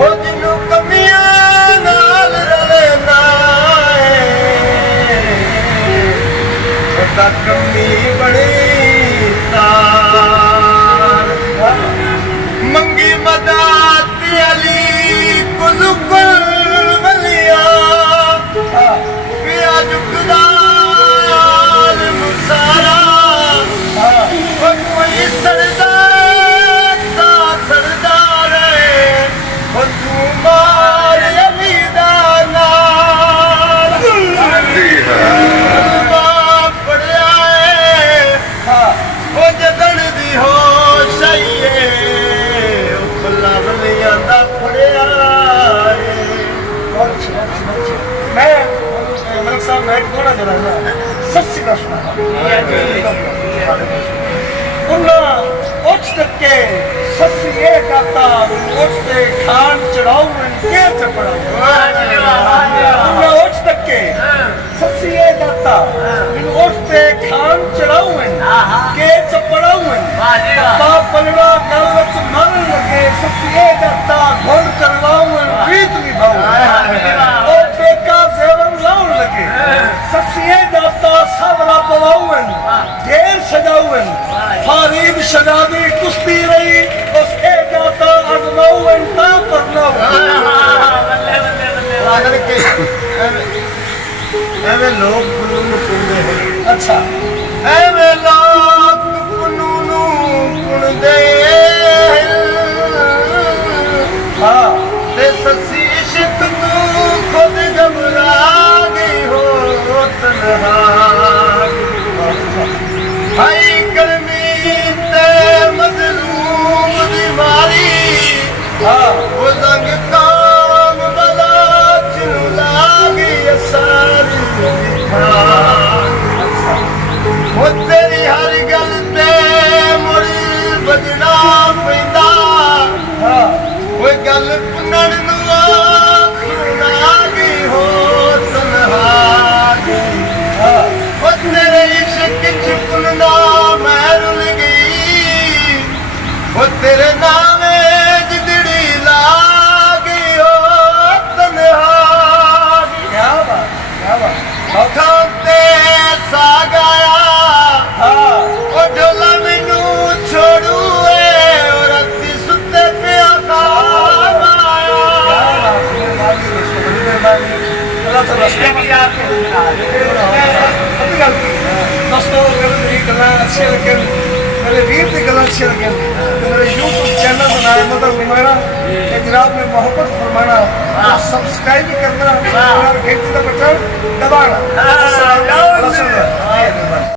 ਜਿਹਨੂੰ ਕਮੀਆਂ ਨਾਲ ਰਲਣਾ ਉਹਦਾ ਕਮੀ ਬੜੀ ਤਾਰ ਮੰਗੀ ਮਦਦ ਅਲੀ ਕੁਲ ਕੁਲ ਵਲਿਆ ਪਿਆ ਝੁਕਦਾ ਮੁਸਾਰਾ ਕੋਈ ਸਰਦਾਰ ਦਾ ਸਰਦਾਰ ਉਹ ਤੂੰ ਮਾਰ ਅਲੀ ਦਾ ਨਾਲ ਪੜਿਆ ਉਹ ਜਦਣ ਦੀ ਹੋਸ਼ ਆਈਏ ਉਹ ਖੁੱਲਾ ਬਲੀਆਂ ਦਾ ਫੜਿਆ ਮੈਂ ਮਲਕ ਸਾਹਿਬ ਮੈਂ ਥੋੜਾ ਜਿਹਾ ਸੱਚੀ ਗੱਲ ਸੁਣਾ ਉਹਨਾਂ ਉੱਠ ਕੇ ਸੱਸੀ ਇਹ ਕਹਤਾ ਉੱਠ ਤੇ ਖਾਨ ਚੜਾਉਂ ਕੇ ਚਪੜਾ ਉਹਨਾਂ ਉੱਠ ਕੇ ਸੱਸੀ ਇਹ ਕਹਤਾ ਉੱਠ ਤੇ ਖਾਨ ਚੜਾਉਂ ਕੇ ਚਪੜਾਉਂ ਬਾਪ ਪਲੜਾ ਗਲ ਵਿੱਚ ਮਰਨ ਲੱਗੇ ਸੱਸੀ ਇਹ ਕਹਤਾ ਘੁੰਡ ਕਰਵਾਉਂ ਰੀਤ ਨਿਭਾਉਂ ਉਹ ਬੇਕਾ ਜ਼ੇਵਰ ਲਾਉਣ ਲੱਗੇ ਸੱਸੀ ਇਹ ਕਹਤਾ ਸਬਰਾ ਪਵਾਉਂ ढेर सजाउन फारीब शजादी कुश्ती रही उस एक आता अजमाउन ता करनाउ एवे लोग कुनू कुंदे हैं अच्छा एवे लोग कुनू कुंदे हाँ ते ससी इश्क तू खुद घबरा गई हो तन्हा हाई गर्मी ते मजलूम दी मारी वो जंग काम बला चनु लागी सारी वो तेरी हर गल ते मुड़ी बजना पैंदा वो गल पुनण नु सुना गई हो तन्हा वो तेरे इश्क च पुनना मैं रुल गई वो तेरे नामे जिदड़ी लागी हो तन्हा क्या बात खाते सा गाया वो ढोला मैनू छोड़ू और अति सुते पे खाब आया दोस्तों अगर मेरी गल्लां अच्छी लगन मेरे वीर की गल्लां अच्छी लगन तो मेरे यूट्यूब चैनल बनाए मतलब निमाना जनाब में मोहब्बत फरमाना सब्सक्राइब करना और घंटी का बटन दबाना।